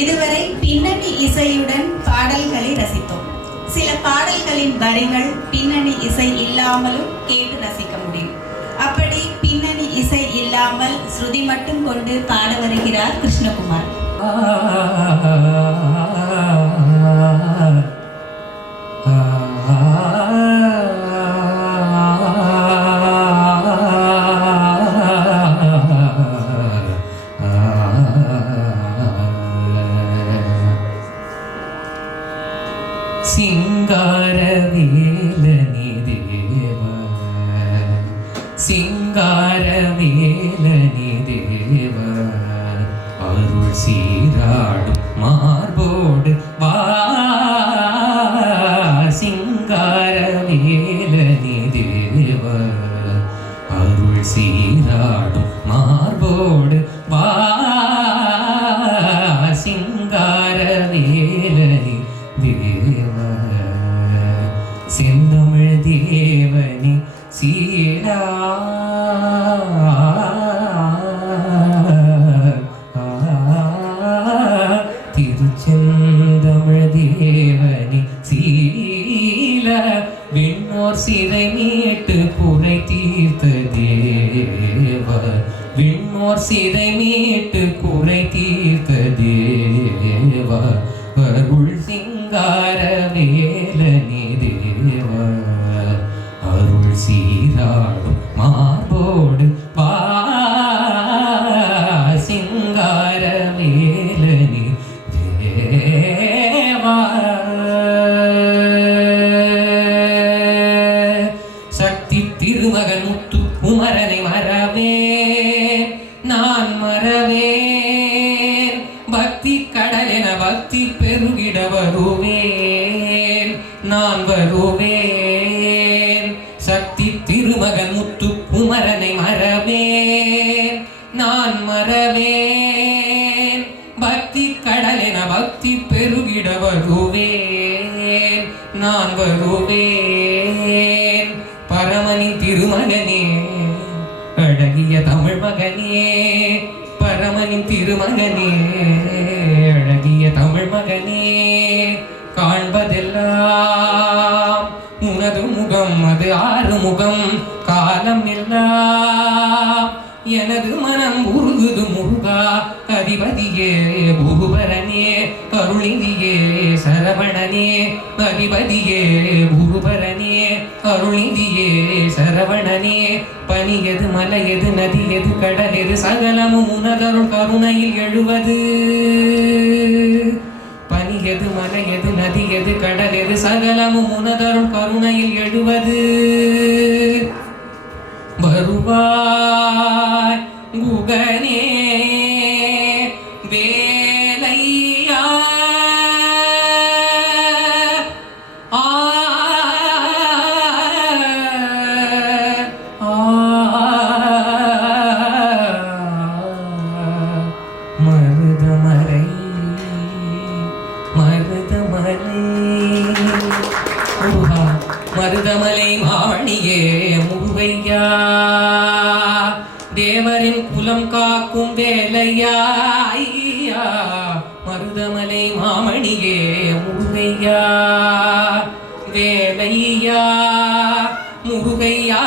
இதுவரை பின்னணி இசையுடன் பாடல்களை ரசித்தோம். சில பாடல்களின் வரிகள் பின்னணி இசை இல்லாமலும் கேட்டு ரசிக்க முடியும். அப்படி பின்னணி இசை இல்லாமல் ஸ்ருதி மட்டும் கொண்டு பாட வருகிறார் கிருஷ்ணகுமார். சிங்காரவேலனி தேவ சிங்காரவேலனி தேவ அருள் சீராடும் மார்போடு வா. சிங்காரவேலனி தேவ அருள் சீராடும் மார்போடு வா. சிங்காரவேலனி தேவ செந்தமிழ் தேவனி சீலா திருச்செந்தமிழ் தேவனி சீல விண்ணோர் சிறை மீட்டு குறை தீர்த்த தேவ. விண்ணோர் சிறை மீட்டு குறை தீர்த்த தேவ அருள் சிங்காரவேலனி தேவ அருள் சீராடும் மார்போடு வா. சிங்காரவேலனி தேவ சக்தி திருமகன் முத்து குமரனை மறவேன் நான் மறவேன். பக்தி கடலென பக்தி பெருகிட வருவேன் நான் வருவேன். சக்தி திருமகன் முத்து குமரனை மறவேன் நான் மறவேன். பக்தி கடலென பக்தி பெருகிட வருவேன் நான் வருவேன். பரமனின் திருமகனே அழகிய தமிழ் மகனே. பரமனின் திருமகனே அழகிய தமிழ் மகனே. காண்பதெல்லாம் உனது முகம் அது ஆறு முகம் காலம் எல்லாம் எனது மனம் உருகுது முருகா. அதிபதியே குருபரனே அருளிதியே சரவணனே. அதிபதியே குருபரனே அருளிதியே சரவணனே. பனியது மலையது நதியது கடலெது சகலமும் உனதருள் கருணையில் எழுவது. பனியது மலையது நதியது கடலெது சகலமும் உனதருள் கருணையில் எழுவது. வருவாய் குகனே வேலையா. மருதமலை மருதமலை மருதமலை மாமணியே முருகையா. தேவரின் குலம் காக்கும் வேலையா ஐயா. மருதமலை மாமணியே முருகையா வேலையா முருகையா.